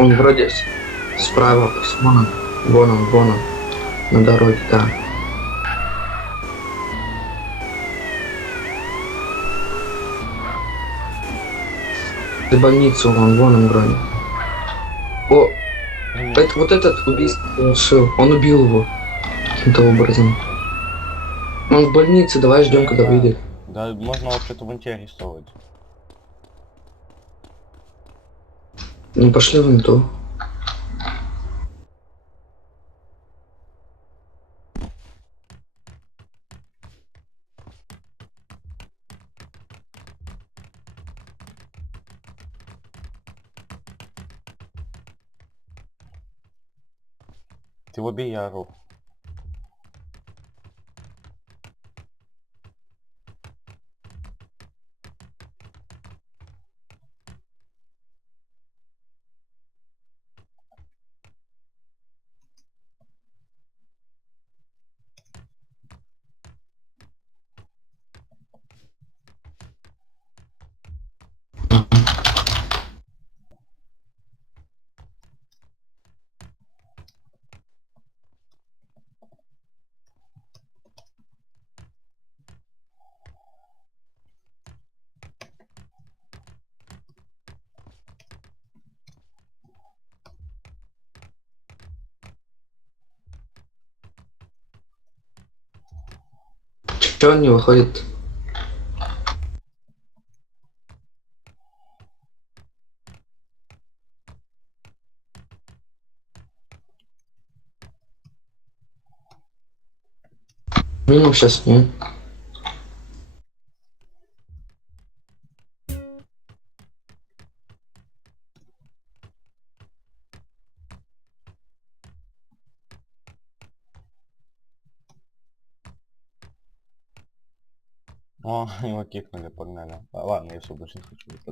Он вроде справа, с вон он, вон он, вон он, на дороге, да. Ты больницу, вон, вон он вроде. О, это вот этот убийство совершил. Он убил его каким-то образом. Он в больнице, давай ждем, когда выйдет. Да, можно вообще-то те арестовывать. Ну пошли вон ту. Ты убей, я Че он не выходит? Минимум сейчас нет. О, его кикнули, погнали. А, ладно, я все больше не хочу.